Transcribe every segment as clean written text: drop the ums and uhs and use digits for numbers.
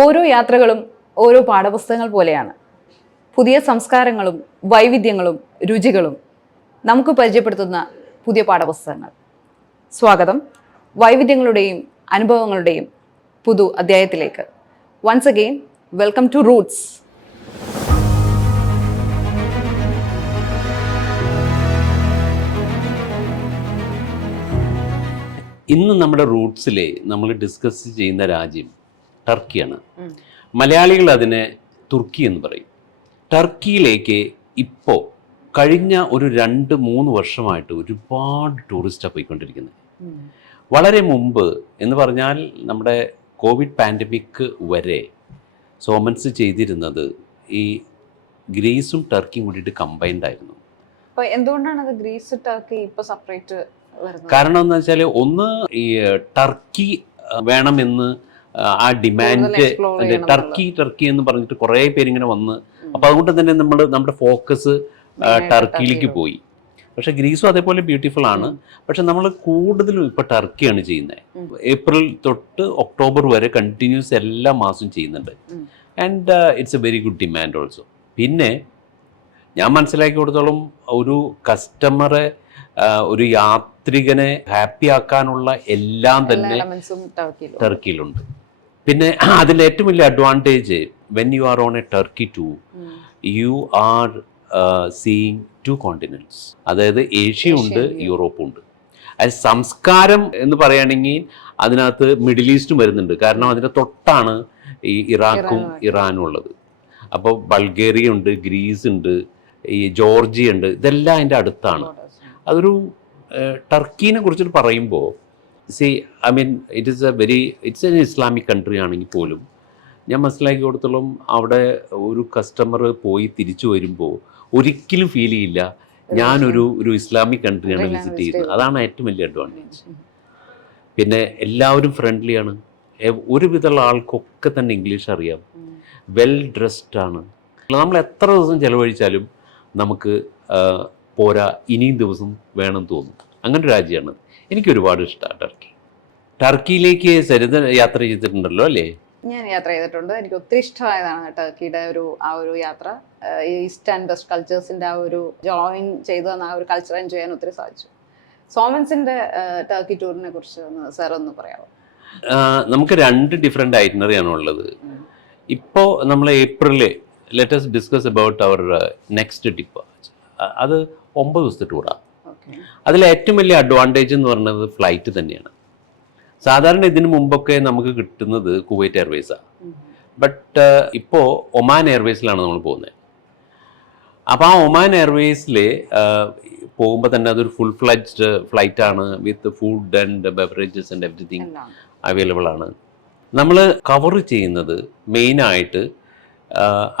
ഓരോ യാത്രകളും ഓരോ പാഠപുസ്തകങ്ങൾ പോലെയാണ്. പുതിയ സംസ്കാരങ്ങളും വൈവിധ്യങ്ങളും രുചികളും നമുക്ക് പരിചയപ്പെടുത്തുന്ന പുതിയ പാഠപുസ്തകങ്ങൾ. സ്വാഗതം വൈവിധ്യങ്ങളുടെയും അനുഭവങ്ങളുടെയും പുതു അധ്യായത്തിലേക്ക്. Once again welcome to Roots. ഇന്ന് നമ്മുടെ റൂട്ട്സിലെ നമ്മൾ ഡിസ്കസ് ചെയ്യുന്ന രാജ്യം ടർക്കിയാണ്. മലയാളികൾ അതിനെ തുർക്കി എന്ന് പറയും. ടർക്കിയിലേക്ക് ഇപ്പോൾ കഴിഞ്ഞ ഒരു 2-3 വർഷമായിട്ട് ഒരുപാട് ടൂറിസ്റ്റാണ് പോയിക്കൊണ്ടിരിക്കുന്നത്. വളരെ മുമ്പ് എന്ന് പറഞ്ഞാൽ നമ്മുടെ കോവിഡ് പാൻഡമിക് വരെ സോമൻസ് ചെയ്തിരുന്നത് ഈ ഗ്രീസും ടർക്കിയും കൂടിയിട്ട് കമ്പൈൻഡ് ആയിരുന്നു. അപ്പോൾ എന്തുകൊണ്ടാണ് അത് ഗ്രീസ് ടർക്കി ഇപ്പോൾ സെപ്പറേറ്റ്? കാരണം എന്താ വെച്ചാൽ ഒന്ന് ഈ ടർക്കി വേണമെന്ന് ആ ഡിമാൻഡ് ടർക്കി എന്ന് പറഞ്ഞിട്ട് കുറേ പേരിങ്ങനെ വന്ന്, അപ്പോൾ അതുകൊണ്ട് തന്നെ നമ്മുടെ ഫോക്കസ് ടർക്കിയിലേക്ക് പോയി. പക്ഷെ ഗ്രീസും അതേപോലെ ബ്യൂട്ടിഫുൾ ആണ്. പക്ഷെ നമ്മൾ കൂടുതലും ഇപ്പൊ ടർക്കിയാണ് ചെയ്യുന്നത്. ഏപ്രിൽ തൊട്ട് ഒക്ടോബർ വരെ കണ്ടിന്യൂസ് എല്ലാ മാസവും ചെയ്യുന്നുണ്ട്. And it's a very good demand also. പിന്നെ ഞാൻ മനസ്സിലാക്കി കൊടുത്തോളം ഒരു കസ്റ്റമറെ ഒരു യാത്രികനെ ഹാപ്പി ആക്കാനുള്ള എല്ലാം തന്നെ ടർക്കിയിലുണ്ട്. പിന്നെ അതിൻ്റെ ഏറ്റവും വലിയ advantage, when you are on A Turkey tour you are seeing 2 continents. അതായത് ഏഷ്യയുണ്ട്, യൂറോപ്പുണ്ട്. അത് സംസ്കാരം എന്ന് പറയുകയാണെങ്കിൽ അതിനകത്ത് മിഡിൽ ഈസ്റ്റും വരുന്നുണ്ട്. കാരണം അതിൻ്റെ തൊട്ടാണ് ഈ ഇറാഖും ഇറാനും ഉള്ളത്. അപ്പോൾ ബൾഗേറിയ ഉണ്ട്, ഗ്രീസ് ഉണ്ട്, ഈ ജോർജിയ ഉണ്ട്. ഇതെല്ലാം അതിൻ്റെ അടുത്താണ്. അതൊരു ടർക്കീനെ കുറിച്ചിട്ട് പറയുമ്പോൾ ഇറ്റ്സ് എൻ ഇസ്ലാമിക് കൺട്രി ആണെങ്കിൽ പോലും ഞാൻ മനസ്സിലാക്കി കൊടുത്തോളം അവിടെ ഒരു കസ്റ്റമർ പോയി തിരിച്ചു വരുമ്പോൾ ഒരിക്കലും ഫീൽ ചെയ്യില്ല ഞാനൊരു ഇസ്ലാമിക് കൺട്രിയാണ് വിസിറ്റ് ചെയ്യുന്നത്. അതാണ് ഏറ്റവും വലിയ അഡ്വാൻറ്റേജ്. പിന്നെ എല്ലാവരും ഫ്രണ്ട്ലിയാണ്. ഒരുവിധമുള്ള ആൾക്കൊക്കെ തന്നെ ഇംഗ്ലീഷ് അറിയാം. വെൽ ഡ്രസ്ഡ് ആണ്. നമ്മൾ എത്ര ദിവസം ചിലവഴിച്ചാലും നമുക്ക് പോരാ, ഇനിയും ദിവസം വേണം തോന്നും. അങ്ങനെ ഒരു രാജ്യമാണ്. എനിക്കൊരുപാട് ഇഷ്ടമാണ് ടർക്കി. ടർക്കിയിലേക്ക് സരിത യാത്ര ചെയ്തിട്ടുണ്ടല്ലോ അല്ലേ? ഞാൻ യാത്ര ചെയ്തിട്ടുണ്ട്. എനിക്ക് ഒത്തിരി ഇഷ്ടമായതാണ് ടർക്കിയുടെ ആ ഒരു യാത്ര. ഈസ്റ്റ് ആൻഡ് വെസ്റ്റ് കൾച്ചേഴ്സിന്റെ ആ ഒരു ജോയിൻ ചെയ്തു തന്ന ആ ഒരു കൾച്ചർ എൻജോയ് ചെയ്യാൻ ഒത്തിരി സാധിച്ചു. സോമൻസിന്റെ ടർക്കി ടൂറിനെ കുറിച്ച് സാർ ഒന്ന് പറയാമോ? നമുക്ക് 2 ഡിഫറെന്റ് ഐറ്റിനറി ആണ് ഉള്ളത്. ഇപ്പോൾ നമ്മൾ April let us discuss about our next trip. അത് 9 ദിവസത്തെ ടൂറാണ്. അതിൽ ഏറ്റവും വലിയ അഡ്വാൻറ്റേജ് എന്ന് പറയുന്നത് ഫ്ലൈറ്റ് തന്നെയാണ്. സാധാരണ ഇതിനു മുമ്പൊക്കെ നമുക്ക് കിട്ടുന്നത് കുവൈറ്റ് എയർവേസാണ്. ബട്ട് ഇപ്പോൾ ഒമാൻ എയർവേസിലാണ് നമ്മൾ പോകുന്നത്. അപ്പോൾ ആ ഒമാൻ എയർവേസിൽ പോകുമ്പോൾ തന്നെ അതൊരു ഫുൾ ഫ്ലഡ്ജ്ഡ് ഫ്ലൈറ്റ് ആണ്. With food and beverages and everything available ആണ്. നമ്മൾ കവർ ചെയ്യുന്നത് മെയിനായിട്ട്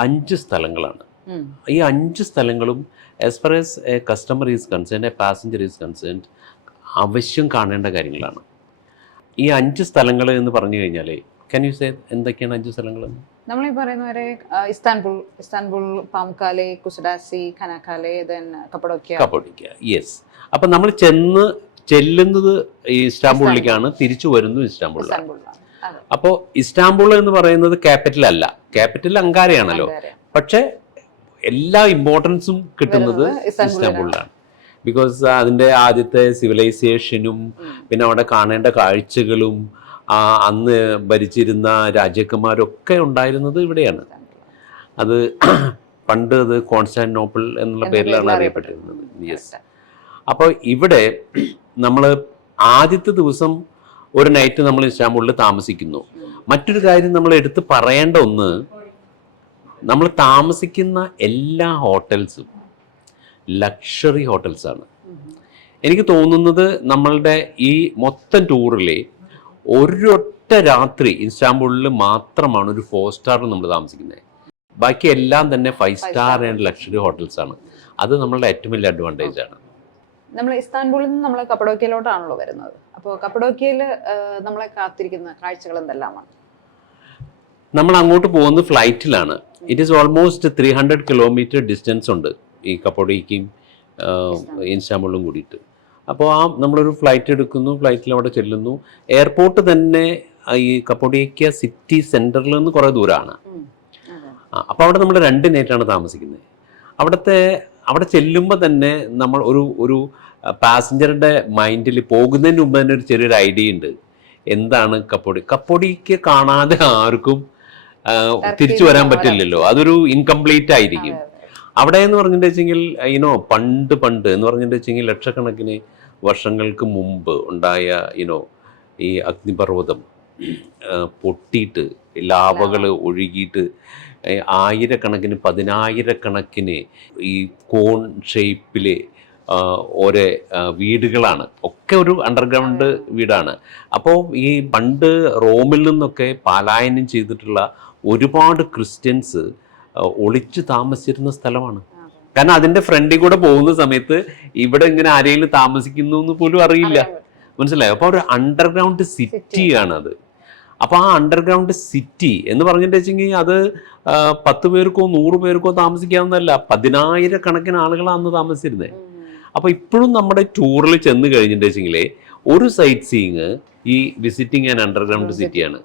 5 സ്ഥലങ്ങളാണ്. ഈ 5 സ്ഥലങ്ങളും as far as a customer is concerned, a passenger is concerned, അവശ്യം കാണേണ്ട കാര്യങ്ങളാണ്. ഈ 5 സ്ഥലങ്ങൾ എന്ന് പറഞ്ഞു കഴിഞ്ഞാൽ ക്യാൻ യു സേ എന്തൊക്കെയാണ് 5 സ്ഥലങ്ങൾ? നമ്മൾ ഈ പറയുന്നവരെ ഇസ്താൻബുൾ, പാമുക്കാലെ, കുസഡാസി, ഖനാക്കാലെ, കപ്പഡോക്യ. യെസ്. അപ്പം നമ്മൾ ചെല്ലുന്നത് ഇസ്താംബുളിലേക്കാണ്, തിരിച്ചു വരുന്നത് ഇസ്താംബുളിലാണ്. അപ്പോൾ ഇസ്താംബുൾ എന്ന് പറയുന്നത് ക്യാപിറ്റൽ അല്ല. ക്യാപിറ്റൽ അങ്കാരയാണല്ലോ. പക്ഷേ എല്ലാ ഇമ്പോർട്ടൻസും കിട്ടുന്നത് ഇസ്താംബുളിലാണ്. ബിക്കോസ് അതിൻ്റെ ആദ്യത്തെ സിവിലൈസേഷനും പിന്നെ അവിടെ കാണേണ്ട കാഴ്ചകളും അന്ന് ഭരിച്ചിരുന്ന രാജാക്കന്മാരൊക്കെ ഉണ്ടായിരുന്നത് ഇവിടെയാണ്. അത് പണ്ട് അത് കോൺസ്റ്റാന്റിനോപ്പിൾ എന്നുള്ള പേരിലാണ് അറിയപ്പെട്ടിരുന്നത്. യെസ്. അപ്പോൾ ഇവിടെ നമ്മൾ ആദ്യത്തെ ദിവസം ഒരു നൈറ്റ് നമ്മൾ ഇസ്താംബുളിൽ താമസിക്കുന്നു. മറ്റൊരു കാര്യം നമ്മൾ എടുത്ത് പറയേണ്ട ഒന്ന്, നമ്മൾ താമസിക്കുന്ന എല്ലാ ഹോട്ടൽസും ലക്ഷറി ഹോട്ടൽസാണ്. എനിക്ക് തോന്നുന്നത് നമ്മളുടെ ഈ മൊത്തം ടൂറിലെ ഒരൊറ്റ രാത്രി ഇസ്താംബുളിൽ മാത്രമാണ് ഒരു 4 സ്റ്റാർ നമ്മൾ താമസിക്കുന്നത്. ബാക്കി എല്ലാം തന്നെ 5 സ്റ്റാർ ആൻഡ് ലക്ഷറി ഹോട്ടൽസാണ്. അത് നമ്മളുടെ ഏറ്റവും വലിയ അഡ്വാൻറ്റേജ് ആണ്. നമ്മൾ ഇസ്താൻബുളിൽ നിന്ന് നമ്മൾ കപ്പഡോക്യയിലോട്ടാണല്ലോ വരുന്നത്. അപ്പോൾ കപ്പഡോക്യയിൽ നമ്മളെ കാത്തിരിക്കുന്ന കാഴ്ചകൾ എന്തെല്ലാമാണ്? നമ്മൾ അങ്ങോട്ട് പോകുന്നത് ഫ്ലൈറ്റിലാണ്. It is almost 300 kilometre distance ഉണ്ട് ഈ കപ്പഡോക്യയും ഇസ്താംബുളും കൂടിയിട്ട്. അപ്പോൾ നമ്മളൊരു ഫ്ലൈറ്റ് എടുക്കുന്നു, ഫ്ലൈറ്റിൽ അവിടെ ചെല്ലുന്നു. എയർപോർട്ട് തന്നെ ഈ കപ്പോഡിയക്ക സിറ്റി സെൻറ്ററിൽ നിന്ന് കുറേ ദൂരമാണ്. അതെ. അപ്പോൾ അവിടെ നമ്മൾ 2 നൈറ്റാണ് താമസിക്കുന്നത്. അവിടെ ചെല്ലുമ്പോൾ തന്നെ നമ്മൾ ഒരു പാസഞ്ചറുടെ മൈൻഡിൽ പോകുന്നതിന് മുമ്പ് തന്നെ ഒരു ചെറിയൊരു ഐഡിയ ഉണ്ട് എന്താണ് കപ്പോഡിയക്ക കാണാതെ ആർക്കും തിരിച്ചു വരാൻ പറ്റില്ലല്ലോ, അതൊരു ഇൻകംപ്ലീറ്റ് ആയിരിക്കും. അവിടെ എന്ന് പറഞ്ഞിട്ടുണ്ടെങ്കിൽ പണ്ട് എന്ന് പറഞ്ഞിട്ടുണ്ടെങ്കിൽ ലക്ഷക്കണക്കിന് വർഷങ്ങൾക്ക് മുമ്പ് ഉണ്ടായ ഈ അഗ്നിപർവ്വതം പൊട്ടിയിട്ട് ലാവകൾ ഒഴുകിയിട്ട് ആയിരക്കണക്കിന് 10,000-കണക്കിന് ഈ കോൺ ഷേപ്പിൽ ഓരോ വീടുകളാണ്, ഒക്കെ ഒരു അണ്ടർഗ്രൗണ്ട് വീടാണ്. അപ്പോൾ ഈ പണ്ട് റോമിൽ നിന്നൊക്കെ പലായനം ചെയ്തിട്ടുള്ള ഒരുപാട് ക്രിസ്ത്യൻസ് ഒളിച്ചു താമസിച്ചിരുന്ന സ്ഥലമാണ്. കാരണം അതിൻ്റെ ഫ്രണ്ടിൽ കൂടെ പോകുന്ന സമയത്ത് ഇവിടെ ഇങ്ങനെ ആരെങ്കിലും താമസിക്കുന്നു എന്ന് പോലും അറിയില്ല, മനസ്സിലായോ? അപ്പോൾ ഒരു അണ്ടർഗ്രൗണ്ട് സിറ്റിയാണ് അത്. അപ്പോൾ ആ അണ്ടർഗ്രൗണ്ട് സിറ്റി എന്ന് പറഞ്ഞിട്ടുണ്ടെങ്കിൽ അത് 10 പേർക്കോ 100 പേർക്കോ താമസിക്കാവുന്നതല്ല, 10,000-കണക്കിന് ആളുകളാണ് അന്ന് താമസിച്ചിരുന്നത്. അപ്പോൾ ഇപ്പോഴും നമ്മുടെ ടൂറിൽ ചെന്ന് കഴിഞ്ഞിട്ടുണ്ടെങ്കിൽ ഒരു സൈറ്റ് സീയിങ് ഈ വിസിറ്റിംഗ് ആൻഡ് അണ്ടർഗ്രൗണ്ട് സിറ്റിയാണ്,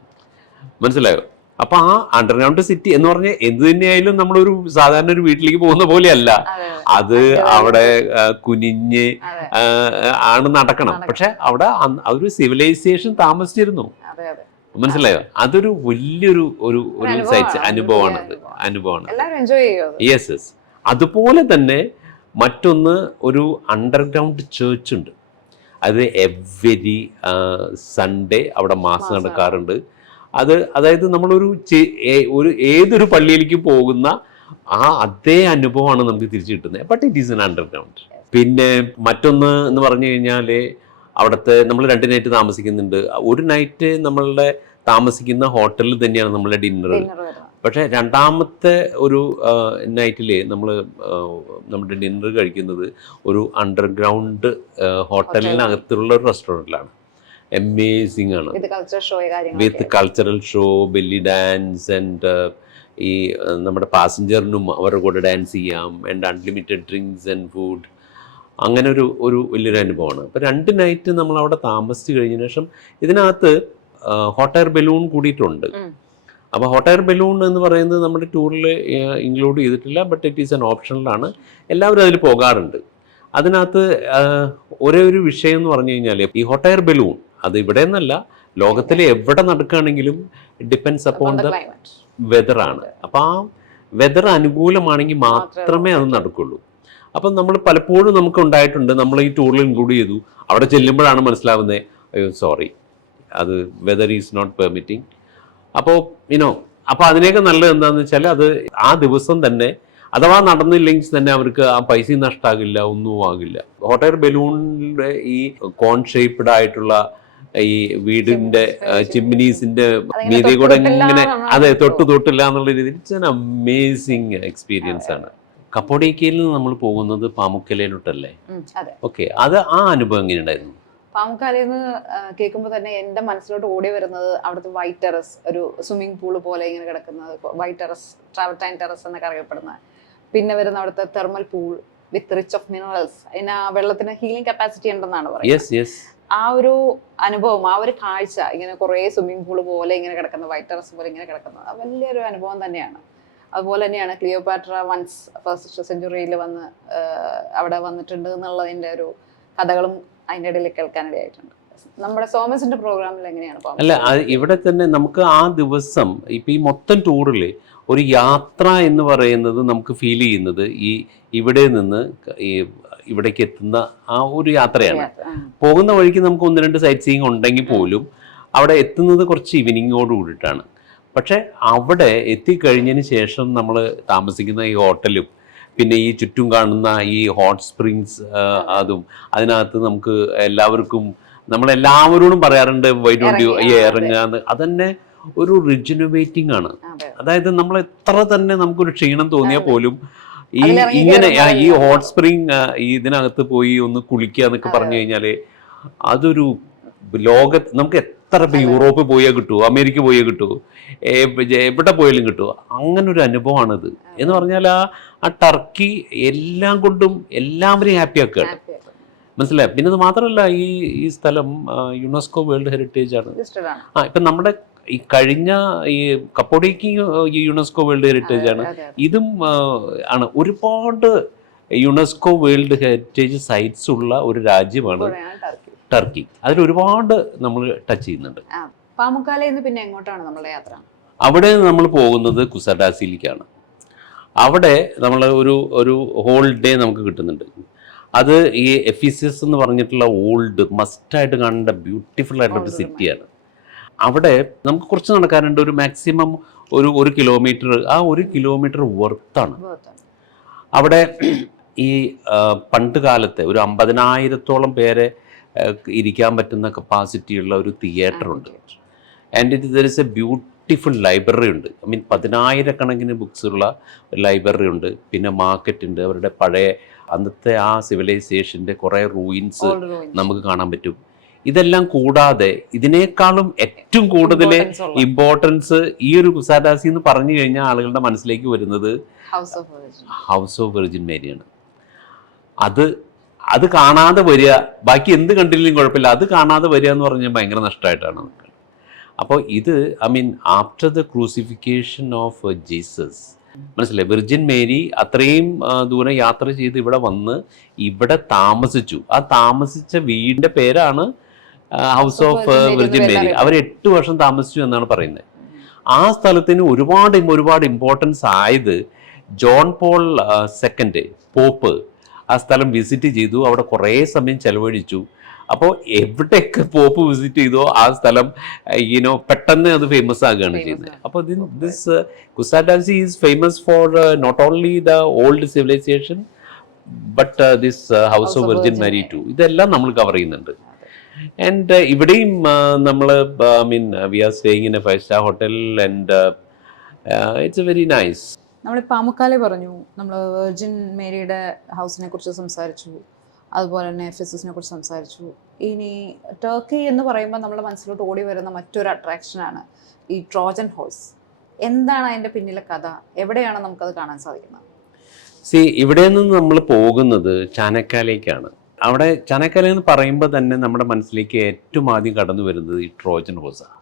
മനസ്സിലായോ? അപ്പോൾ ആ അണ്ടർഗ്രൗണ്ട് സിറ്റി എന്ന് പറഞ്ഞാൽ എന്ത് തന്നെയായാലും നമ്മളൊരു സാധാരണ ഒരു വീട്ടിലേക്ക് പോകുന്ന പോലെയല്ല, അത് അവിടെ കുനിഞ്ഞ് ആണ് നടക്കണം. പക്ഷെ അവിടെ ഒരു സിവിലൈസേഷൻ താമസിച്ചിരുന്നു, മനസ്സിലായോ? അതൊരു വലിയൊരു ഒരു അനുഭവമാണ്. Yes yes. അതുപോലെ തന്നെ മറ്റൊന്ന് ഒരു അണ്ടർഗ്രൗണ്ട് ചേർച്ച് ഉണ്ട്. അത് എവരി സൺഡേ അവിടെ മാസ് നടക്കാറുണ്ട്. അതായത് നമ്മളൊരു ഏതൊരു പള്ളിയിലേക്ക് പോകുന്ന അതേ അനുഭവമാണ് നമുക്ക് തിരിച്ചു കിട്ടുന്നത്. But it is N underground. പിന്നെ മറ്റൊന്ന് എന്ന് പറഞ്ഞു കഴിഞ്ഞാൽ അവിടുത്തെ നമ്മൾ 2 നൈറ്റ് താമസിക്കുന്നുണ്ട്. ഒരു നൈറ്റ് നമ്മളുടെ താമസിക്കുന്ന ഹോട്ടലിൽ തന്നെയാണ് നമ്മളുടെ ഡിന്നർ. പക്ഷേ രണ്ടാമത്തെ ഒരു നൈറ്റിൽ നമ്മുടെ ഡിന്നർ കഴിക്കുന്നത് ഒരു അണ്ടർഗ്രൗണ്ട് ഹോട്ടലിനകത്തുള്ള ഒരു റെസ്റ്റോറൻറ്റിലാണ്. അമേസിംഗ് ആണ്, with cultural show, belly dance and ഈ നമ്മുടെ പാസഞ്ചറിനും അവരുടെ കൂടെ ഡാൻസ് ചെയ്യാം, and unlimited drinks and food. അങ്ങനെ ഒരു വലിയൊരു അനുഭവമാണ്. അപ്പോൾ 2 നൈറ്റ് നമ്മൾ അവിടെ താമസിച്ച് കഴിഞ്ഞ ശേഷം ഇതിനകത്ത് ഹോട്ട് എയർ ബലൂൺ കൂടിയിട്ടുണ്ട്. അപ്പോൾ ഹോട്ട് എയർ ബലൂൺ എന്ന് പറയുന്നത് നമ്മുടെ ടൂറിൽ ഇൻക്ലൂഡ് ചെയ്തിട്ടില്ല, ബട്ട് ഇറ്റ് ഈസ് എൻ ഓപ്ഷണലാണ്. എല്ലാവരും അതിൽ പോകാറുണ്ട്. അതിനകത്ത് ഒരേ ഒരു വിഷയം എന്ന് പറഞ്ഞു കഴിഞ്ഞാൽ ഈ ഹോട്ട് എയർ ബലൂൺ അത് ഇവിടെ നിന്നല്ല, ലോകത്തിലെ എവിടെ നടക്കുകയാണെങ്കിലും ഡിപ്പെൻഡ്സ് അപ്പോൺ ദ വെതറാണ്. അപ്പോൾ ആ വെതർ അനുകൂലമാണെങ്കിൽ മാത്രമേ അത് നടക്കുള്ളൂ. അപ്പം നമ്മൾ പലപ്പോഴും നമുക്ക് ഉണ്ടായിട്ടുണ്ട്, നമ്മൾ ഈ ടൂറിൽ ഇൻക്ലൂഡ് ചെയ്തു, അവിടെ ചെല്ലുമ്പോഴാണ് മനസ്സിലാവുന്നത് അയ്യോ സോറി അത് വെതർ ഈസ് നോട്ട് പെർമിറ്റിംഗ്. അപ്പോൾ അപ്പോൾ അതിനേക്ക് നല്ലത് എന്താണെന്ന് വെച്ചാൽ അത് ആ ദിവസം തന്നെ അഥവാ നടന്നില്ലെങ്കിൽ തന്നെ അവർക്ക് ആ പൈസയും നഷ്ടമാകില്ല, ഒന്നും ആകില്ല. ഹോട്ട് എയർ ബലൂണിൻ്റെ ഈ കോൺ ഷേപ്പ്ഡ് ആയിട്ടുള്ള ഈ വീടിന്റെ ചിമ്മിനീസിന്റെ മീതെ കൂടെ ഇങ്ങനെ തൊട്ടില്ല എന്നുള്ള രീതിയിൽ ഇറ്റ്സ് എൻ അമേസിങ് എക്സ്പീരിയൻസ് ആണ്. കപ്പോഡിയക്കയിൽ നിന്ന് നമ്മൾ പോകുന്നത് പാമുക്കലയിലോട്ടല്ലേ? ഓക്കെ, അത് ആ അനുഭവം എങ്ങനെയുണ്ടായിരുന്നു? പാമുക്കാലയിൽ നിന്ന് കേൾക്കുമ്പോൾ തന്നെ എൻ്റെ മനസ്സിലോട്ട് ഓടി വരുന്നത് അവിടുത്തെ വൈറ്റ് ടെറസ്, ഒരു സ്വിമ്മിംഗ് പൂള് പോലെ ഇങ്ങനെ കിടക്കുന്നത്, വൈറ്റ് ടെറസ്, ട്രാവൽറ്റൈൻ ടെറസ് എന്നൊക്കെ അറിയപ്പെടുന്നത്. പിന്നെ വരുന്ന അവിടുത്തെ thermal pool with rich of minerals. അതിന് ആ വെള്ളത്തിന് ഹീലിംഗ് കപ്പാസിറ്റി ഉണ്ടെന്നാണ് പറയുന്നത്. ആ ഒരു അനുഭവം, ആ ഒരു കാഴ്ച, ഇങ്ങനെ കുറേ സ്വിമ്മിംഗ് പൂള് പോലെ ഇങ്ങനെ കിടക്കുന്നത്, വൈറ്റ് ടെറസ് പോലെ ഇങ്ങനെ കിടക്കുന്നത്, അത് വലിയൊരു അനുഭവം തന്നെയാണ്. അതുപോലെ തന്നെയാണ് ക്ലിയോപാട്ര വൺസ് ഫസ്റ്റ് സെഞ്ചുറിയിൽ വന്ന് അവിടെ വന്നിട്ടുണ്ട് എന്നുള്ളതിൻ്റെ ഒരു കഥകളും അതിൻ്റെ ഇടയിൽ കേൾക്കാനിടയായിട്ടുണ്ട്. നമ്മുടെ സോമസിന്റെ പ്രോഗ്രാമിൽ എങ്ങനെയാണ്? അല്ല, ഇവിടെ തന്നെ നമുക്ക് ആ ദിവസം ഇപ്പം ഈ മൊത്തം ടൂറിൽ ഒരു യാത്ര എന്ന് പറയുന്നത് നമുക്ക് ഫീൽ ചെയ്യുന്നത് ഇവിടെ നിന്ന് ഇവിടേക്ക് എത്തുന്ന ആ ഒരു യാത്രയാണ്. പോകുന്ന വഴിക്ക് നമുക്ക് 1-2 സൈറ്റ് സീയിങ് ഉണ്ടെങ്കിൽ പോലും അവിടെ എത്തുന്നത് കുറച്ച് ഈവനിങ്ങോട് കൂടിയിട്ടാണ്. പക്ഷെ അവിടെ എത്തിക്കഴിഞ്ഞതിന് ശേഷം നമ്മൾ താമസിക്കുന്ന ഈ ഹോട്ടലും പിന്നെ ഈ ചുറ്റും കാണുന്ന ഈ ഹോട്ട് സ്പ്രിങ്സ്, അതും അതിനകത്ത് നമുക്ക് നമ്മളെല്ലാവരോടും പറയാറുണ്ട് വൈ ഡോണ്ട് യു ഇറങ്ങാന്ന്. അതന്നെ ഒരു റിജുനവേറ്റിംഗ് ആണ്. അതായത് നമ്മൾ എത്ര തന്നെ നമുക്കൊരു ക്ഷീണം തോന്നിയാൽ പോലും ഈ ഹോട്ട് സ്പ്രിങ് ഇതിനകത്ത് പോയി ഒന്ന് കുളിക്കുക എന്നൊക്കെ പറഞ്ഞു കഴിഞ്ഞാല് അതൊരു നമുക്ക് എത്ര യൂറോപ്പ് പോയാൽ കിട്ടുമോ, അമേരിക്ക പോയാൽ കിട്ടുമോ, എവിടെ പോയാലും കിട്ടുമോ, അങ്ങനെ ഒരു അനുഭവമാണിത്. എന്ന് പറഞ്ഞാൽ ആ ടർക്കി എല്ലാം കൊണ്ടും എല്ലാവരെയും ഹാപ്പി ആക്കുകയാണ്. മനസ്സിലായി. പിന്നെ അത് മാത്രമല്ല, ഈ സ്ഥലം യുനെസ്കോ വേൾഡ് ഹെറിറ്റേജ് ആണ്. രജിസ്റ്റർഡ് ആണ്. ഇപ്പം നമ്മുടെ ഈ കഴിഞ്ഞ ഈ കപ്പോഡിയക്ക് ഈ യുനെസ്കോ വേൾഡ് ഹെറിറ്റേജ് ആണ്. അതെ, അതെ. ഇതും ആണ്. ഒരുപാട് യുനെസ്കോ വേൾഡ് ഹെറിറ്റേജ് സൈറ്റ്സ് ഉള്ള ഒരു രാജ്യമാണ് ഇപ്പോഴാണ് ടർക്കി. ടർക്കി. അതിൽ ഒരുപാട് നമ്മൾ ടച്ച് ചെയ്യുന്നുണ്ട്. പാമുക്കാലയിൽ നിന്ന് പിന്നെ എങ്ങോട്ടാണ് നമ്മുടെ യാത്ര? അവിടെ നമ്മൾ പോകുന്നത് കുസാഡാസിയിലേക്കാണ്. അവിടെ നമ്മൾ ഒരു ഹോൾ ഡേ നമുക്ക് കിട്ടുന്നുണ്ട്. അത് ഈ എഫീസസ് എന്ന് പറഞ്ഞിട്ടുള്ള ഓൾഡ് മസ്റ്റായിട്ട് കാണേണ്ട ബ്യൂട്ടിഫുൾ ആയിട്ടുള്ള സിറ്റിയാണ്. അവിടെ നമുക്ക് കുറച്ച് നടക്കാനുണ്ട്. ഒരു മാക്സിമം ഒരു കിലോമീറ്റർ. ആ 1 കിലോമീറ്റർ വർത്താണ്. അവിടെ ഈ പണ്ട് കാലത്തെ ഒരു 50,000-ഓളം പേരെ ഇരിക്കാൻ പറ്റുന്ന കപ്പാസിറ്റിയുള്ള ഒരു തിയേറ്റർ ഉണ്ട്. And there is A beautiful library ഉണ്ട്. ഐ മീൻ 10,000-കണക്കിന് ബുക്സ് ഉള്ള ലൈബ്രറി ഉണ്ട്. പിന്നെ മാർക്കറ്റ് ഉണ്ട്. അവരുടെ പഴയ അന്നത്തെ ആ സിവിലൈസേഷൻ്റെ കുറേ റൂയിൻസ് നമുക്ക് കാണാൻ പറ്റും. ഇതെല്ലാം കൂടാതെ ഇതിനേക്കാളും ഏറ്റവും കൂടുതൽ ഇമ്പോർട്ടൻസ് ഈ ഒരു കുസാഡാസി എന്ന് പറഞ്ഞു കഴിഞ്ഞാൽ ആളുകളുടെ മനസ്സിലേക്ക് വരുന്നത് ഹൗസ് ഓഫ് വെർജിൻ മേരിയാണ്. അത് കാണാതെ വരിക, ബാക്കി എന്ത് കണ്ടില്ലെങ്കിലും കുഴപ്പമില്ല, അത് കാണാതെ വരിക എന്ന് പറഞ്ഞാൽ ഭയങ്കര നഷ്ടമായിട്ടാണ് നമുക്ക്. അപ്പോൾ ഇത് I mean after the crucifixion of Jesus, മനസ്സിലായി, വെർജിൻ മേരി അത്രയും ദൂരം യാത്ര ചെയ്ത് ഇവിടെ വന്ന് ഇവിടെ താമസിച്ചു. ആ താമസിച്ച വീടിൻ്റെ പേരാണ് ഹൗസ് ഓഫ് വെർജിൻ മേരി. അവർ 8 വർഷം താമസിച്ചു എന്നാണ് പറയുന്നത്. ആ സ്ഥലത്തിന് ഒരുപാട് ഇമ്പോർട്ടൻസ് ആയത് ജോൺ പോൾ II പോപ്പ് ആ സ്ഥലം വിസിറ്റ് ചെയ്തു. അവിടെ കുറേ സമയം ചെലവഴിച്ചു. അപ്പോൾ എവിടെയൊക്കെ പോപ്പ് വിസിറ്റ് ചെയ്തോ ആ സ്ഥലം പെട്ടെന്ന് അത് ഫേമസ് ആകുകയാണ് ചെയ്യുന്നത്. അപ്പോൾ this Kusadasi is famous for not only the old civilisation but this house of Virgin Mary too. ഇതെല്ലാം നമ്മൾ കവർ ചെയ്യുന്നുണ്ട്. ആൻഡ് ഇവിടെയും നമ്മൾ I mean we are staying in a 5-star hotel and it's a very nice. നമ്മൾ Pamukkale പറഞ്ഞു, നമ്മൾ virgin മേരിയുടെ ഹൗസിനെ കുറിച്ച് സംസാരിച്ചു, അതുപോലെ തന്നെ എഫെസസിനെ കുറിച്ച് സംസാരിച്ചു. ഇനി ടർക്കി എന്ന് പറയുമ്പോൾ നമ്മുടെ മനസ്സിലോട്ട് ഓടി വരുന്ന മറ്റൊരു അട്രാക്ഷനാണ് ഈ ട്രോജൻ ഹോഴ്സ്. എന്താണ് അതിൻ്റെ പിന്നിലെ കഥ? എവിടെയാണ് നമുക്കത് കാണാൻ സാധിക്കുന്നത്? ഇവിടെ നിന്ന് നമ്മൾ പോകുന്നത് ചാനക്കാലേക്കാണ്. അവിടെ ചാനക്കാല എന്ന് പറയുമ്പോൾ തന്നെ നമ്മുടെ മനസ്സിലേക്ക് ഏറ്റവും ആദ്യം കടന്നു വരുന്നത് ഈ ട്രോജൻ ഹോഴ്സാണ്.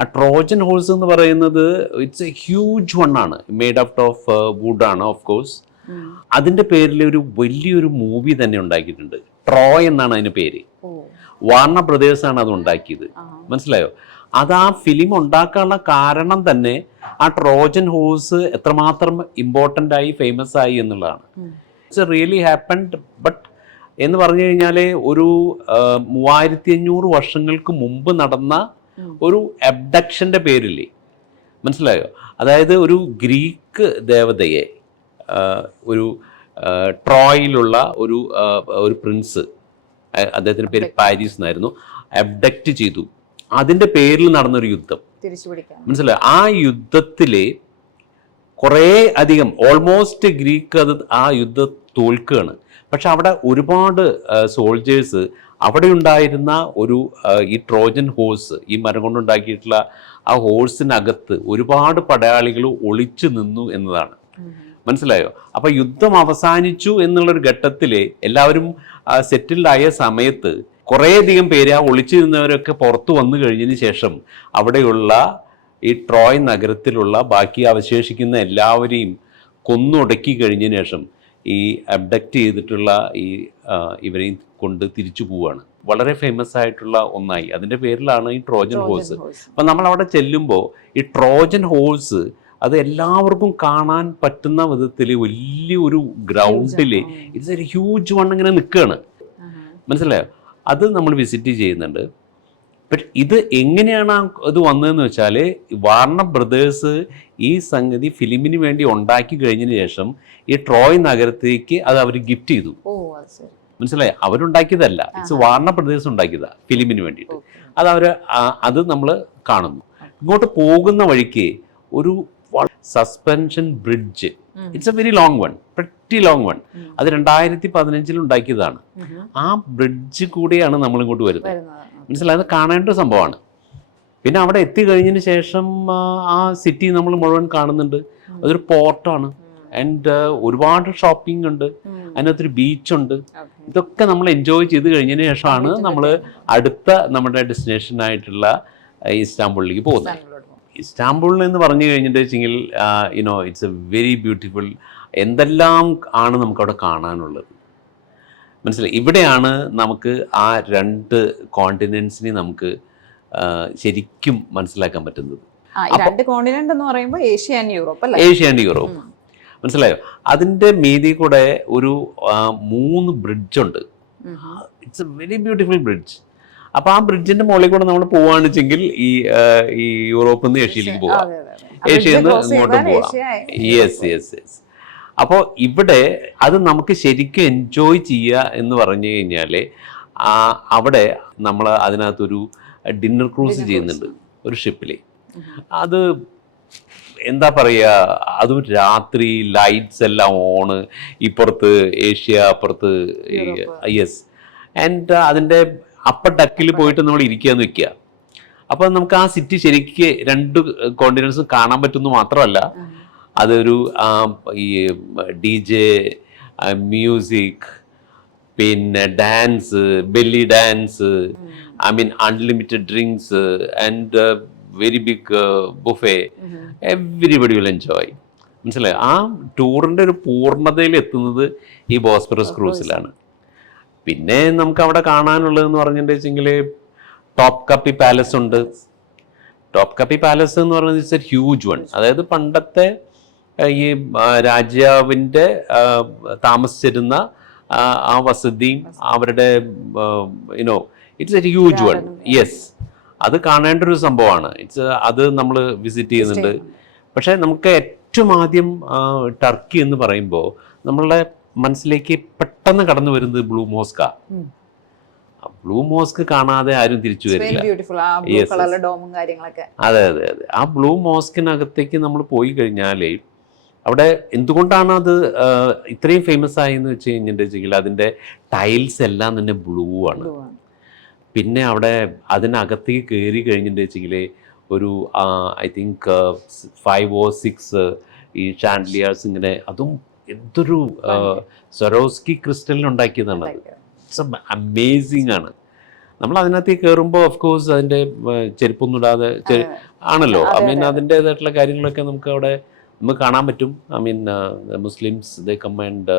ആ ട്രോജൻ ഹോഴ്സ് എന്ന് പറയുന്നത് ഇറ്റ്സ് എ ഹ്യൂജ് വൺ ആണ്, മെയ്ഡ് ഔട്ട് ഓഫ് വുഡാണ് ഓഫ് കോഴ്സ്. അതിൻ്റെ പേരിൽ ഒരു വലിയൊരു മൂവി തന്നെ ഉണ്ടാക്കിയിട്ടുണ്ട്. ട്രോയ് എന്നാണ് അതിന് പേര്. വാർണർ ബ്രദേഴ്സാണ് അത് ഉണ്ടാക്കിയത്. മനസ്സിലായോ? അത് ആ ഫിലിം ഉണ്ടാക്കാനുള്ള കാരണം തന്നെ ആ ട്രോജൻ ഹോഴ്സ് എത്രമാത്രം ഇമ്പോർട്ടൻ്റ് ആയി ഫേമസ് ആയി എന്നുള്ളതാണ്. It's really happened. ബട്ട് എന്ന് പറഞ്ഞു കഴിഞ്ഞാൽ ഒരു 3500 വർഷങ്ങൾക്ക് മുമ്പ് നടന്ന ഒരു അബ്ഡക്ഷൻ്റെ പേരില്ലേ, മനസ്സിലായോ? അതായത് ഒരു ഗ്രീക്ക് ദേവതയെ ഒരു ട്രോയിലുള്ള ഒരു പ്രിൻസ്, അദ്ദേഹത്തിൻ്റെ പേര് പാരീസ് എന്നായിരുന്നു, അബ്ഡക്റ്റ് ചെയ്തു. അതിൻ്റെ പേരിൽ നടന്നൊരു യുദ്ധം, മനസ്സിലായോ? ആ യുദ്ധത്തിൽ കുറേ അധികം ഓൾമോസ്റ്റ് ഗ്രീക്ക് ആ യുദ്ധം തോൽക്കുകയാണ്. പക്ഷെ അവിടെ ഒരുപാട് സോൾജേഴ്സ്, അവിടെ ഉണ്ടായിരുന്ന ഈ ട്രോജൻ ഹോഴ്സ്, ഈ മരം കൊണ്ടുണ്ടാക്കിയിട്ടുള്ള ആ ഹോഴ്സിനകത്ത് ഒരുപാട് പടയാളികൾ ഒളിച്ചു നിന്നു എന്നതാണ്. മനസ്സിലായോ? അപ്പോൾ യുദ്ധം അവസാനിച്ചു എന്നുള്ളൊരു ഘട്ടത്തിൽ എല്ലാവരും സെറ്റിൽഡ് ആയ സമയത്ത് കുറേയധികം പേര് ആ ഒളിച്ചു നിന്നവരൊക്കെ പുറത്തു വന്നു കഴിഞ്ഞതിന് ശേഷം അവിടെയുള്ള ഈ ട്രോയ് നഗരത്തിലുള്ള ബാക്കി അവശേഷിക്കുന്ന എല്ലാവരെയും കൊന്നൊടുക്കി കഴിഞ്ഞതിന് ശേഷം ഈ അബ്ഡക്റ്റ് ചെയ്തിട്ടുള്ള ഇവരെയും കൊണ്ട് തിരിച്ചു പോവുകയാണ്. വളരെ ഫേമസ് ആയിട്ടുള്ള ഒന്നായി. അതിൻ്റെ പേരിലാണ് ഈ ട്രോജൻ ഹോഴ്സ്. അപ്പം നമ്മൾ അവിടെ ചെല്ലുമ്പോൾ ഈ ട്രോജൻ ഹോഴ്സ് അത് എല്ലാവർക്കും കാണാൻ പറ്റുന്ന വിധത്തിൽ വലിയൊരു ഗ്രൗണ്ടിൽ ഇറ്റ്സ് എ ഹ്യൂജ് വൺ ഇങ്ങനെ നിൽക്കുകയാണ്. മനസ്സിലായോ? അത് നമ്മൾ വിസിറ്റ് ചെയ്യുന്നുണ്ട്. ബട്ട് ഇത് എങ്ങനെയാണ് ഇത് വന്നതെന്ന് വെച്ചാൽ വാർണർ ബ്രദേഴ്സ് ഈ സംഗതി ഫിലിമിന് വേണ്ടി ഉണ്ടാക്കി കഴിഞ്ഞതിന് ശേഷം ഈ ട്രോയ് നഗരത്തേക്ക് അത് അവർ ഗിഫ്റ്റ് ചെയ്തു. മനസ്സിലായി? അവരുണ്ടാക്കിയതല്ല, ഇറ്റ്സ് വാർണർ ബ്രദേഴ്സ് ഉണ്ടാക്കിയതാണ് ഫിലിമിന് വേണ്ടിയിട്ട്. അത് നമ്മൾ കാണുന്നു. ഇങ്ങോട്ട് പോകുന്ന വഴിക്ക് ഒരു suspension bridge, it's a very long one, pretty long one. അത് 2015 ഉണ്ടാക്കിയതാണ്. ആ ബ്രിഡ്ജ് കൂടിയാണ് നമ്മൾ ഇങ്ങോട്ട് വരുന്നത്. മനസ്സിലായത്? കാണേണ്ട സംഭവമാണ്. പിന്നെ അവിടെ എത്തിക്കഴിഞ്ഞതിന് ശേഷം ആ സിറ്റി നമ്മൾ മുഴുവൻ കാണുന്നുണ്ട്. അതൊരു പോർട്ടാണ്. ആൻഡ് ഒരുപാട് ഷോപ്പിംഗ് ഉണ്ട്, അതിനകത്തൊരു ബീച്ചുണ്ട്. ഇതൊക്കെ നമ്മൾ എൻജോയ് ചെയ്ത് കഴിഞ്ഞതിന് ശേഷമാണ് നമ്മൾ അടുത്ത നമ്മുടെ ഡെസ്റ്റിനേഷൻ ആയിട്ടുള്ള ഇസ്താംബുളിലേക്ക് പോകുന്നത്. ഇസ്താംബുളിൽ എന്ന് പറഞ്ഞു കഴിഞ്ഞിട്ട് വെച്ചെങ്കിൽ you know it's a very beautiful. എന്തെല്ലാം ആണ് നമുക്കവിടെ കാണാനുള്ളത് മനസ്സിലായി. ഇവിടെയാണ് നമുക്ക് ആ 2 കോണ്ടിനെൻസിനെ നമുക്ക് ശരിക്കും മനസ്സിലാക്കാൻ പറ്റുന്നത്. 2 കോണ്ടിനെന്റ് എന്ന് പറയുമ്പോൾ ഏഷ്യ ആൻഡ് യൂറോപ്പ് അല്ലേ? ഏഷ്യ ആൻഡ് യൂറോപ്പ്, മനസ്സിലായോ? അതിൻ്റെ മീതി കൂടെ ഒരു 3 ബ്രിഡ്ജുണ്ട്. It's a very beautiful bridge. അപ്പോൾ ആ ബ്രിഡ്ജിന്റെ മുകളിൽ കൂടെ നമ്മൾ പോവുകയാണെന്ന് വെച്ചെങ്കിൽ ഈ യൂറോപ്പിൽ നിന്ന് ഏഷ്യയിലേക്ക് പോവാം, ഏഷ്യയിൽ നിന്ന് ഇങ്ങോട്ടും പോവാം. Yes yes yes. അപ്പോൾ ഇവിടെ അത് നമുക്ക് ശരിക്കും എൻജോയ് ചെയ്യുക എന്ന് പറഞ്ഞു കഴിഞ്ഞാൽ അവിടെ നമ്മൾ അതിനകത്തൊരു ഡിന്നർ ക്രൂസ് ചെയ്യുന്നുണ്ട് ഒരു ഷിപ്പിൽ. അത് എന്താ പറയുക, അതും രാത്രി ലൈറ്റ്സ് എല്ലാം ഓണ്, ഇപ്പുറത്ത് ഏഷ്യ അപ്പുറത്ത് യെസ്. ആൻഡ് അതിൻ്റെ അപ്പർ ഡക്കിൽ പോയിട്ട് നമ്മൾ ഇരിക്കുകയെന്ന് വെക്കുക. അപ്പോൾ നമുക്ക് ആ സിറ്റി ശരിക്ക് 2 കോണ്ടിനെൻസും കാണാൻ പറ്റുന്നു മാത്രമല്ല, അതൊരു ഈ DJ, മ്യൂസിക്, പിന്നെ dance, belly dance, I mean unlimited drinks and very big buffet. Everybody will enjoy. മനസ്സിലായി? ആ ടൂറിൻ്റെ ഒരു പൂർണ്ണതയിൽ എത്തുന്നത് ഈ ബോസ്ഫറസ് ക്രൂസിലാണ്. പിന്നെ നമുക്ക് അവിടെ കാണാനുള്ളതെന്ന് പറഞ്ഞിട്ടുണ്ടെങ്കിൽ ടോപ്പ് കപ്പി പാലസ് ഉണ്ട്. ടോപ്പ് കപ്പി പാലസ് എന്ന് പറയുന്നത് ഇറ്റ്സ് എ ഹ്യൂജ് വൺ. അതായത് പണ്ടത്തെ ഈ രാജാവിൻ്റെ താമസിച്ചിരുന്ന ആ വസതിയും അവരുടെ you know it's a huge one. Yes, അത് കാണേണ്ട ഒരു സംഭവമാണ്. അത് നമ്മൾ വിസിറ്റ് ചെയ്യുന്നുണ്ട്. പക്ഷേ നമുക്ക് ഏറ്റവും ആദ്യം ടർക്കി എന്ന് പറയുമ്പോൾ നമ്മളുടെ മനസ്സിലേക്ക് പെട്ടെന്ന് കടന്നു വരുന്നത് ബ്ലൂ മോസ്ക. ബ്ലൂ മോസ്ക് കാണാതെ ആരും തിരിച്ചു വരില്ല. അതെ അതെ അതെ. ആ ബ്ലൂ മോസ്കിനകത്തേക്ക് നമ്മൾ പോയി കഴിഞ്ഞാൽ അവിടെ എന്തുകൊണ്ടാണ് അത് ഇത്രയും ഫേമസ് ആയെന്ന് വെച്ച് കഴിഞ്ഞിട്ടുണ്ടെങ്കിൽ അതിൻ്റെ ടൈൽസ് എല്ലാം തന്നെ ബ്ലൂ ആണ്. പിന്നെ അവിടെ അതിനകത്തേക്ക് കയറി കഴിഞ്ഞിട്ടുണ്ടെങ്കിൽ ഒരു ഐ തിങ്ക് 5 or 6 ഈ ഷാൻഡ്ലിയേഴ്സ് ഇങ്ങനെ, അതും എന്തൊരു സ്വരോസ്കി ക്രിസ്റ്റലിനുണ്ടാക്കിയതാണ്. അത് ഇറ്റ്സ് അമേസിങ് ആണ്. നമ്മൾ അതിനകത്തേക്ക് കയറുമ്പോൾ ഓഫ് കോഴ്സ് അതിൻ്റെ ചെരുപ്പൊന്നും ഇടാതെ ആണല്ലോ. ഐ മീൻ അതിൻ്റേതായിട്ടുള്ള കാര്യങ്ങളൊക്കെ നമുക്ക് അവിടെ നമുക്ക് കാണാൻ പറ്റും. I mean Muslims they come and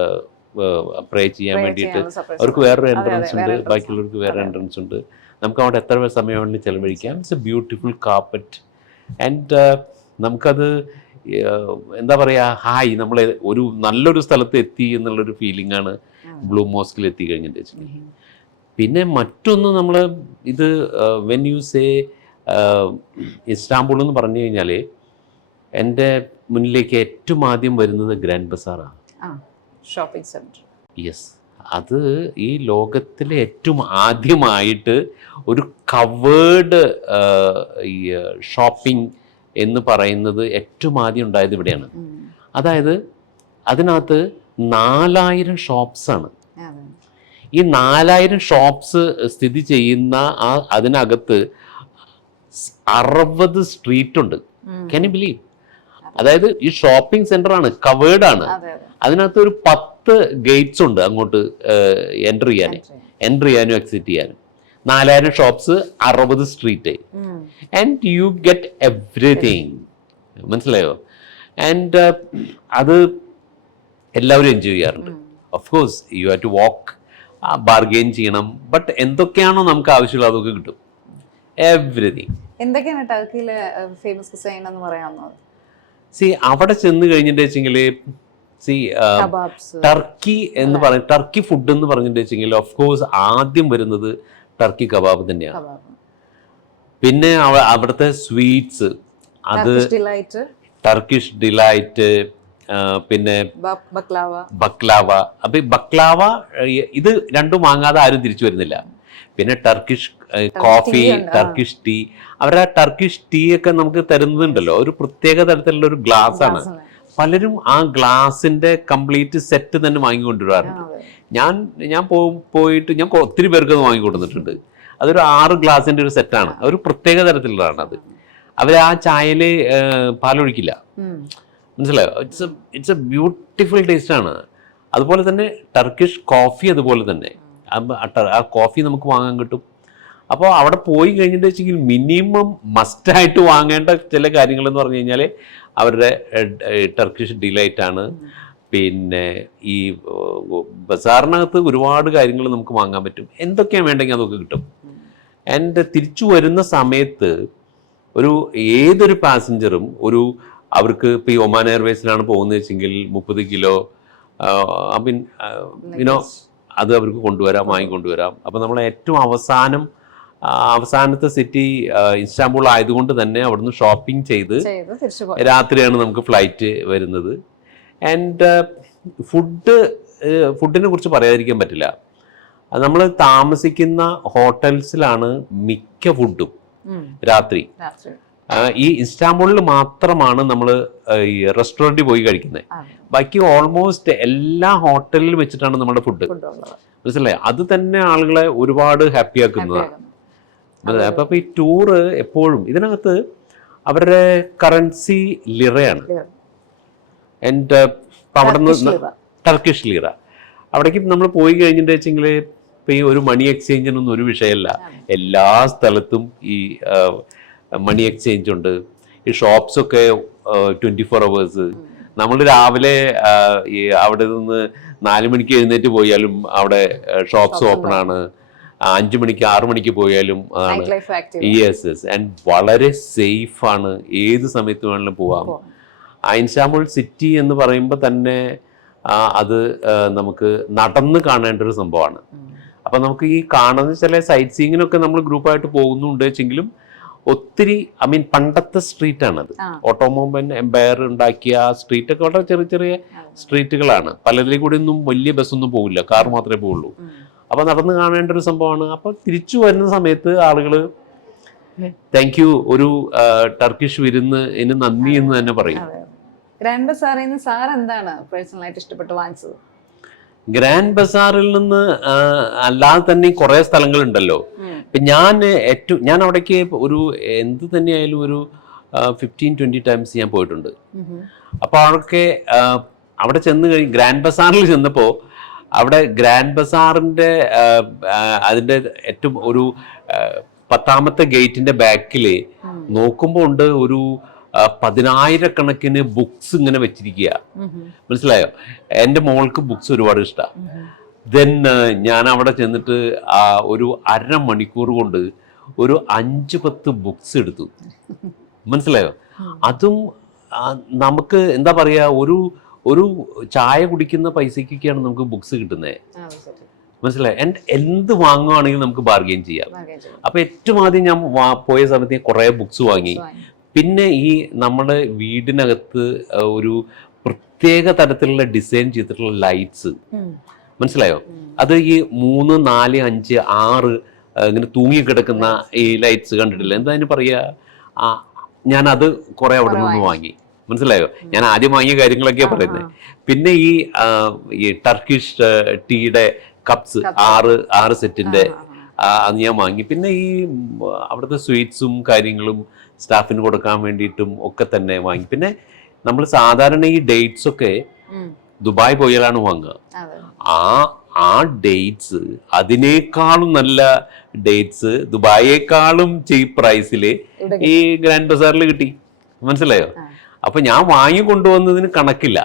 pray ചെയ്യാൻ വേണ്ടിയിട്ട് അവർക്ക് വേറൊരു എൻട്രൻസ് ഉണ്ട്, ബാക്കിയുള്ളവർക്ക് വേറെ എൻട്രൻസ് ഉണ്ട്. നമുക്ക് അവിടെ എത്ര സമയം വേണ്ടി ചിലവഴിക്കാം. It's a beautiful carpet and നമുക്കത് എന്താ പറയുക, ഹായ്, നമ്മൾ ഒരു നല്ലൊരു സ്ഥലത്ത് എത്തി എന്നുള്ളൊരു ഫീലിംഗ് ആണ് ബ്ലൂ മോസ്കിൽ എത്തി കഴിഞ്ഞിട്ട് വെച്ചിട്ടുണ്ടെങ്കിൽ. പിന്നെ മറ്റൊന്ന് നമ്മൾ ഇത് വെൻ യു സേ ഇസ്താംബുൾ എന്ന് പറഞ്ഞു കഴിഞ്ഞാൽ എൻ്റെ മുന്നിലേക്ക് ഏറ്റവും ആദ്യം വരുന്നത് ഗ്രാൻഡ് ബസാറാണ്, ഷോപ്പിംഗ് സെൻറ്റർ. യെസ്, അത് ഈ ലോകത്തിലെ ഏറ്റവും ആദ്യമായിട്ട് ഒരു കവേർഡ് ഈ ഷോപ്പിംഗ് എന്ന് പറയുന്നത് ഏറ്റവും ആദ്യം ഉണ്ടായത് ഇവിടെയാണ്. അതായത് അതിനകത്ത് 4000 ഷോപ്സാണ്. ഈ 4000 ഷോപ്സ് സ്ഥിതി ചെയ്യുന്ന അതിനകത്ത് 60 സ്ട്രീറ്റ് ഉണ്ട്. Can you believe? അതായത് ഈ ഷോപ്പിംഗ് സെന്റർ ആണ്, കവേർഡ് ആണ്. അതിനകത്ത് ഒരു 10 ഗേറ്റ്സ് ഉണ്ട് അങ്ങോട്ട് എൻട്രി ചെയ്യാനും എക്സിറ്റ് ചെയ്യാനും. 4000 shops, 60 street, and you get everything. മനസ്സിലായോ? ആൻഡ് അത് എല്ലാവരും എൻജോയ് ചെയ്യാറുണ്ട്. Of course you have to walk, bargain ചെയ്യണം. ബട്ട് എന്തൊക്കെയാണോ നമുക്ക് ആവശ്യമുള്ളത് അതൊക്കെ കിട്ടും, എവ്രിതിങ്. എന്തൊക്കെയാണ് ടർക്കിയിലെ ഫേമസ് കുസൈൻ എന്ന് പറയാവുന്നത്? അവിടെ ചെന്ന് കഴിഞ്ഞിട്ട് വെച്ചെങ്കിൽ ടർക്കി എന്ന് പറയും, ടർക്കി ഫുഡ് എന്ന് പറഞ്ഞിട്ട് വെച്ചെങ്കിൽ ഓഫ് കോഴ്സ് ആദ്യം വരുന്നത് ടർക്കി കബാബ് തന്നെയാണ്. പിന്നെ അവിടുത്തെ സ്വീറ്റ്സ്, അത് ടർക്കിഷ് ഡിലൈറ്റ്, പിന്നെ ബക്ലാവ. അപ്പൊ ഈ ബക്ലാവ ഇത് രണ്ടും വാങ്ങാതെ ആരും തിരിച്ചു വരുന്നില്ല. പിന്നെ ടർക്കിഷ് കോഫി, ടർക്കിഷ് ടീ. അവരുടെ ടർക്കിഷ് ടീ ഒക്കെ നമുക്ക് തരുന്നുണ്ടല്ലോ, ഒരു പ്രത്യേക തരത്തിലുള്ള ഒരു ഗ്ലാസ് ആണ്. പലരും ആ ഗ്ലാസിന്റെ കംപ്ലീറ്റ് സെറ്റ് തന്നെ വാങ്ങിക്കൊണ്ടുവരാറുണ്ട്. ഞാൻ പോയിട്ട് ഞാൻ ഒത്തിരി പേർക്ക് അത് വാങ്ങിക്കൊടുത്തിട്ടുണ്ട്. അതൊരു 6 ഗ്ലാസിന്റെ ഒരു സെറ്റാണ്, ഒരു പ്രത്യേക തരത്തിലുള്ളതാണ് അത്. അവർ ആ ചായയില് പാലൊഴിക്കില്ല. മനസ്സിലായോ? ഇറ്റ്സ് എ ബ്യൂട്ടിഫുൾ ടേസ്റ്റാണ്. അതുപോലെ തന്നെ ടർക്കിഷ് കോഫി അതുപോലെ തന്നെ. ആ കോഫി നമുക്ക് വാങ്ങാൻ കിട്ടും. അപ്പോൾ അവിടെ പോയി കഴിഞ്ഞിട്ട് വെച്ചെങ്കിൽ മിനിമം മസ്റ്റായിട്ട് വാങ്ങേണ്ട ചില കാര്യങ്ങളെന്ന് പറഞ്ഞു കഴിഞ്ഞാൽ അവരുടെ ടർക്കിഷ് ഡിലൈറ്റാണ്. പിന്നെ ഈ ബസാറിനകത്ത് ഒരുപാട് കാര്യങ്ങൾ നമുക്ക് വാങ്ങാൻ പറ്റും. എന്തൊക്കെയാണ് വേണ്ടെങ്കിൽ അതൊക്കെ കിട്ടും. ആൻഡ് തിരിച്ചു വരുന്ന സമയത്ത് ഏതൊരു പാസഞ്ചറും അവർക്ക് ഇപ്പോൾ ഈ ഒമാൻ എയർവേസിലാണ് പോകുന്നത് വെച്ചെങ്കിൽ 30 കിലോ ഐ മീൻ അത് അവർക്ക് വാങ്ങിക്കൊണ്ടുവരാം. അപ്പോൾ നമ്മൾ ഏറ്റവും അവസാനത്തെ സിറ്റി ഇസ്താംബുൾ ആയതുകൊണ്ട് തന്നെ അവിടുന്ന് ഷോപ്പിംഗ് ചെയ്ത് രാത്രിയാണ് നമുക്ക് ഫ്ലൈറ്റ് വരുന്നത്. ആൻഡ് ഫുഡിനെ കുറിച്ച് പറയാതിരിക്കാൻ പറ്റില്ല. നമ്മൾ താമസിക്കുന്ന ഹോട്ടൽസിലാണ് മിക്ക ഫുഡും രാത്രി. ഈ ഇസ്താംബുളിൽ മാത്രമാണ് നമ്മൾ ഈ റെസ്റ്റോറൻറ്റിൽ പോയി കഴിക്കുന്നത്. ബാക്കി ഓൾമോസ്റ്റ് എല്ലാ ഹോട്ടലിൽ വെച്ചിട്ടാണ് നമ്മുടെ ഫുഡ്. മനസ്സിലായി? അത് തന്നെ ആളുകളെ ഒരുപാട് ഹാപ്പി ആക്കുന്നതാണ്. അപ്പൊ ഈ ടൂറ് എപ്പോഴും ഇതിനകത്ത് അവരുടെ കറൻസി ലിറയാണ്. ആൻഡ് അവിടെ നിന്ന് ടർക്കിഷ് ലിറ. അവിടേക്ക് നമ്മൾ പോയി കഴിഞ്ഞിട്ട് വെച്ചെങ്കിൽ ഇപ്പം ഈ ഒരു മണി എക്സ്ചേഞ്ചിനൊന്നും ഒരു വിഷയമല്ല. എല്ലാ സ്ഥലത്തും ഈ മണി എക്സ്ചേഞ്ച് ഉണ്ട്. ഈ ഷോപ്സൊക്കെ 24 hours. നമ്മൾ രാവിലെ അവിടെ നിന്ന് 4 മണിക്ക് എഴുന്നേറ്റ് പോയാലും അവിടെ ഷോപ്സ് ഓപ്പൺ ആണ്. 5 മണിക്ക് 6 മണിക്ക് പോയാലും അതാണ്. യെസ്. ആൻഡ് വളരെ സേഫ് ആണ്. ഏത് സമയത്ത് വേണമെങ്കിലും പോവാം. ഇസ്താംബുൾ സിറ്റി എന്ന് പറയുമ്പോൾ തന്നെ അത് നമുക്ക് നടന്ന് കാണേണ്ട ഒരു സംഭവമാണ്. അപ്പം നമുക്ക് ഈ കാണുന്ന ചില സൈറ്റ് സീയിങ്ങിനൊക്കെ നമ്മൾ ഗ്രൂപ്പായിട്ട് പോകുന്നുണ്ട് വെച്ചെങ്കിലും ഒത്തിരി പണ്ടത്തെ സ്ട്രീറ്റാണത്. ഓട്ടോമൊബൈൽ എംപയർ ഉണ്ടാക്കിയ ആ സ്ട്രീറ്റൊക്കെ വളരെ ചെറിയ ചെറിയ സ്ട്രീറ്റുകളാണ്. പലതിലും കൂടി ഒന്നും വലിയ ബസ്സൊന്നും പോകില്ല, കാർ മാത്രമേ പോവുള്ളൂ. അപ്പോൾ നടന്ന് കാണേണ്ട ഒരു സംഭവമാണ്. അപ്പോൾ തിരിച്ചു വരുന്ന സമയത്ത് ആളുകൾ താങ്ക് യു, ഒരു ടർക്കിഷ് വിരുന്നിന് നന്ദി എന്ന് തന്നെ പറയും. ഗ്രാൻഡ് ബസാറിൽ നിന്ന് സാർ എന്താണ് പേഴ്സണലായിട്ട് ഇഷ്ടപ്പെട്ട് വാങ്ങിച്ചത്? ഗ്രാൻഡ് ബസാറിൽ നിന്ന് അല്ലാതെ തന്നെ കുറേ സ്ഥലങ്ങളുണ്ടല്ലോ. ഇപ്പം ഞാൻ അവിടേക്ക് എന്ത് തന്നെയായാലും ഒരു 15-20 times ഞാൻ പോയിട്ടുണ്ട്. അപ്പോൾ അവിടെ ചെന്ന് ഗ്രാൻഡ് ബസാറിൽ ചെന്നപ്പോൾ അവിടെ ഗ്രാൻഡ് ബസാറിൻ്റെ അതിൻ്റെ ഏറ്റവും 10ാമത്തെ ഗേറ്റിൻ്റെ ബാക്കിൽ നോക്കുമ്പോൾ ഉണ്ട് 10,000 ബുക്സ് ഇങ്ങനെ വെച്ചിരിക്കുക. മനസ്സിലായോ? എൻ്റെ മോൾക്ക് ബുക്സ് ഒരുപാട് ഇഷ്ടമാണ്. ദെൻ ഞാൻ അവിടെ ചെന്നിട്ട് ഒരു അരമണിക്കൂർ കൊണ്ട് 5-10 ബുക്സ് എടുത്തു. മനസ്സിലായോ? അതും നമുക്ക് എന്താ പറയുക, ഒരു ചായ കുടിക്കുന്ന പൈസക്കൊക്കെയാണ് നമുക്ക് ബുക്സ് കിട്ടുന്നത്. മനസ്സിലായോ? ആൻഡ് എന്ത് വാങ്ങുവാണെങ്കിലും നമുക്ക് ബാർഗെയിൻ ചെയ്യാം. അപ്പോൾ ഏറ്റവും ആദ്യം ഞാൻ പോയ സമയത്ത് കുറേ ബുക്സ് വാങ്ങി. പിന്നെ ഈ നമ്മുടെ വീടിനകത്ത് ഒരു പ്രത്യേക തരത്തിലുള്ള ഡിസൈൻ ചെയ്തിട്ടുള്ള ലൈറ്റ്സ്, മനസ്സിലായോ? അത് ഈ 3, 4, 5, 6 ഇങ്ങനെ തൂങ്ങിക്കിടക്കുന്ന ഈ ലൈറ്റ്സ് കണ്ടിട്ടില്ല, എന്താ അതിന് പറയുക? ഞാനത് കുറെ അവിടെ നിന്ന് വാങ്ങി. മനസ്സിലായോ? ഞാൻ ആദ്യം വാങ്ങിയ കാര്യങ്ങളൊക്കെയാണ് പറയുന്നത്. പിന്നെ ഈ ടർക്കിഷ് ടീയുടെ കപ്സ് 6 സെറ്റിന്റെ അത് ഞാൻ വാങ്ങി. പിന്നെ ഈ അവിടുത്തെ സ്വീറ്റ്സും കാര്യങ്ങളും സ്റ്റാഫിന് കൊടുക്കാൻ വേണ്ടിയിട്ടും ഒക്കെ തന്നെ വാങ്ങി. പിന്നെ നമ്മൾ സാധാരണ ഈ ഡേറ്റ്സ് ഒക്കെ ദുബായ് പോയാലാണ് വാങ്ങുക. ആ ഡേറ്റ്സ് അതിനേക്കാളും നല്ല ഡേറ്റ്സ് ദുബായേക്കാളും ചീപ്പ് പ്രൈസിൽ ഈ ഗ്രാൻഡ് ബസാറിൽ കിട്ടി. മനസ്സിലായോ? അപ്പൊ ഞാൻ വാങ്ങി കൊണ്ടുവന്നതിന് കണക്കില്ല.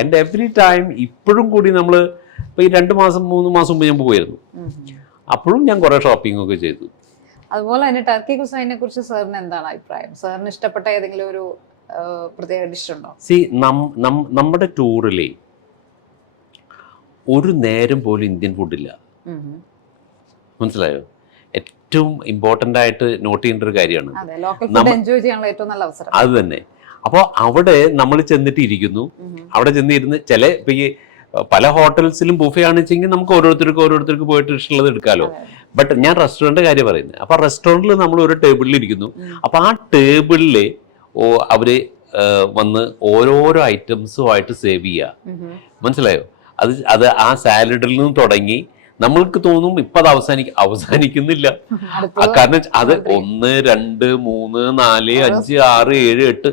ആൻഡ് എവറി ടൈം ഇപ്പോഴും കൂടി നമ്മൾ ഇപ്പൊ ഈ 2 മാസം 3 മാസം മുമ്പ് ഞാൻ പോയിരുന്നു. അപ്പോഴും ഞാൻ കുറെ ഷോപ്പിംഗ് ഒക്കെ ചെയ്തു. അതുപോലെ തന്നെ ടർക്കി കുസൈനെ കുറിച്ച് സാറിന് എന്താണ് അഭിപ്രായം? സാറിന് ഇഷ്ടപ്പെട്ട ഏതെങ്കിലും ഒരു പ്രത്യേക ഡിഷ് ഉണ്ടോ? നമ്മുടെ ടൂറിലെ ഒരു നേരം പോലും ഇന്ത്യൻ ഫുഡില്ല. മനസ്സിലായോ? ഏറ്റവും ഇമ്പോർട്ടൻ്റ് ആയിട്ട് നോട്ട് ചെയ്യേണ്ട ഒരു കാര്യമാണ്. അത് തന്നെ. അപ്പോൾ അവിടെ നമ്മൾ ചെന്നിട്ട് ഇരിക്കുന്നു. അവിടെ ചെന്നിരുന്ന് ഇപ്പൊ ഈ പല ഹോട്ടൽസിലും ബുഫേ ആണെന്ന് വെച്ചെങ്കിൽ നമുക്ക് ഓരോരുത്തർക്ക് പോയിട്ട് ഇഷ്ടമുള്ളത് എടുക്കാമല്ലോ. ബട്ട് ഞാൻ റെസ്റ്റോറൻറ്റ് കാര്യം പറയുന്നത്. അപ്പോൾ റെസ്റ്റോറൻറ്റിൽ നമ്മൾ ഒരു ടേബിളിൽ ഇരിക്കുന്നു. അപ്പോൾ ആ ടേബിളിൽ അവര് വന്ന് ഓരോരോ ഐറ്റംസുമായിട്ട് സേവ് ചെയ്യുക. മനസ്സിലായോ? അത് ആ സാലഡിൽ നിന്ന് തുടങ്ങി നമ്മൾക്ക് തോന്നും ഇപ്പൊ അത് അവസാനിക്കുന്നില്ല. കാരണം അത് 1, 2, 3, 4, 5, 6, 7, 8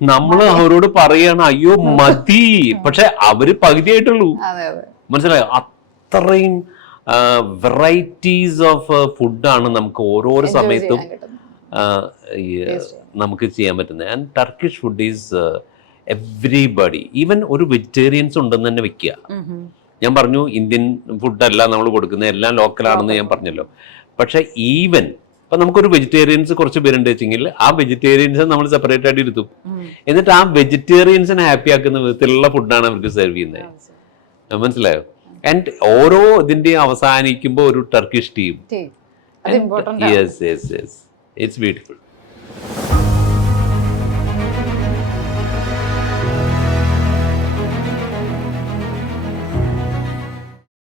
നമ്മൾ അവരോട് പറയാണ് അയ്യോ മതി, പക്ഷെ അവര് പകുതിയായിട്ടുള്ളൂ. അതെ അതെ മനസ്സിലായോ? അത്രയും വെറൈറ്റീസ് ഓഫ് ഫുഡാണ് നമുക്ക് ഓരോരോ സമയത്തും നമുക്ക് ചെയ്യാൻ പറ്റുന്നത്. And Turkish food is everybody, even ഒരു വെജിറ്റേറിയൻസ് ഉണ്ടെന്ന് തന്നെ വെക്കുക. ഞാൻ പറഞ്ഞു ഇന്ത്യൻ ഫുഡല്ല നമ്മൾ കൊടുക്കുന്നത്, എല്ലാം ലോക്കലാണെന്ന് ഞാൻ പറഞ്ഞല്ലോ. പക്ഷെ ഈവൻ ഇപ്പൊ നമുക്കൊരു വെജിറ്റേറിയൻസ് കുറച്ച് പേരുണ്ട് വെച്ചെങ്കിൽ ആ വെജിറ്റേറിയൻസ് നമ്മൾ സെപ്പറേറ്റ് ആയിട്ട് ഇരുത്തും. എന്നിട്ട് ആ വെജിറ്റേറിയൻസിനെ ഹാപ്പി ആക്കുന്ന വിധത്തിലുള്ള ഫുഡാണ് അവർക്ക് സെർവ് ചെയ്യുന്നത്. മനസ്സിലായോ? ആൻഡ് ഓരോ ഇതിന്റെയും അവസാനിക്കുമ്പോൾ ഒരു Turkish team. Yes yes yes, it's beautiful.